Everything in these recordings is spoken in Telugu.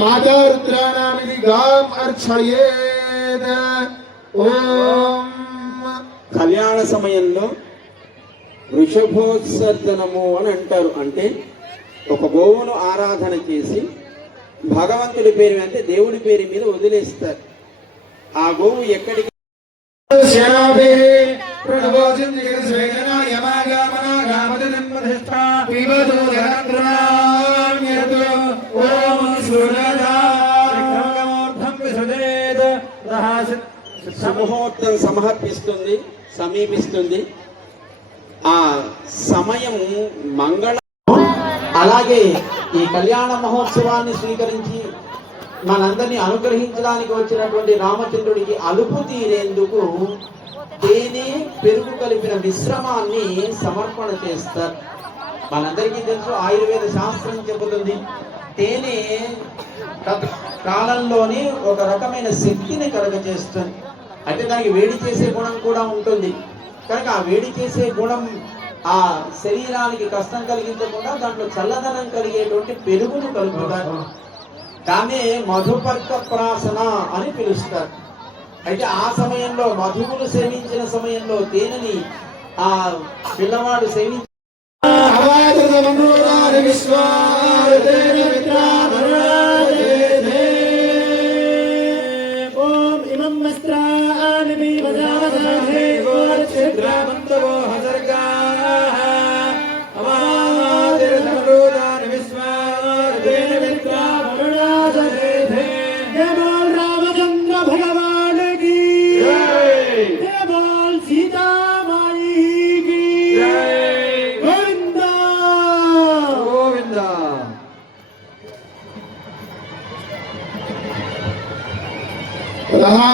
माता रुद्राणामिति गाम अर्चयेद। ओम కళ్యాణ సమయంలో వృషభోత్సర్జనము అని అంటారు. అంటే ఒక గోవును ఆరాధన చేసి భగవంతుడి పేరు అంటే దేవుడి పేరు మీద వదిలేస్తారు. ఆ గోవు ఎక్కడికి ముహూర్తం సమర్పిస్తుంది, సమీపిస్తుంది. ఆ సమయం మంగళ. అలాగే ఈ కళ్యాణ మహోత్సవాన్ని స్వీకరించి మనందరినీ అనుగ్రహించడానికి వచ్చినటువంటి రామచంద్రుడికి అలుపు తీరేందుకు తేనె పెరుగు కలిపిన మిశ్రమాన్ని సమర్పణ చేస్తారు. మనందరికీ తెలుసు, ఆయుర్వేద శాస్త్రం చెబుతుంది తేనె కాలంలోనే ఒక రకమైన శక్తిని కలుగజేస్తుంది. అంటే దానికి వేడి చేసే గుణం కూడా ఉంటుంది. కనుక ఆ వేడి చేసే గుణం ఆ శరీరానికి కష్టం కలిగించకుండా దాంట్లో చల్లదనం కలిగేటువంటి పెరుగును కలుపుతారు. దాన్నే మధుపర్క ప్రాసన అని పిలుస్తారు. అయితే ఆ సమయంలో మధువులు సేవించిన సమయంలో తేనెని ఆ పిల్లవాడు సేవించి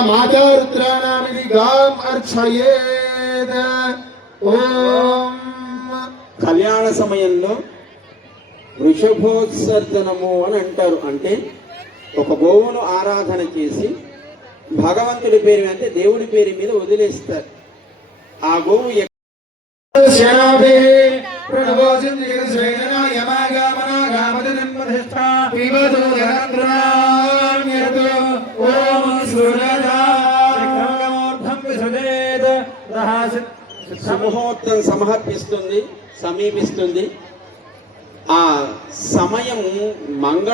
माता रुद्राणामिति गाम अर्चयेद। ओम కళ్యాణ సమయంలో వృషభోత్సర్జనము అని అంటారు. అంటే ఒక గోవును ఆరాధన చేసి భగవంతుడి పేరు అంటే దేవుడి పేరు మీద వదిలేస్తారు. ఆ గోవు ముహూర్తం సమర్పిస్తుంది, సమీపిస్తుంది. ఆ సమయం మంగళ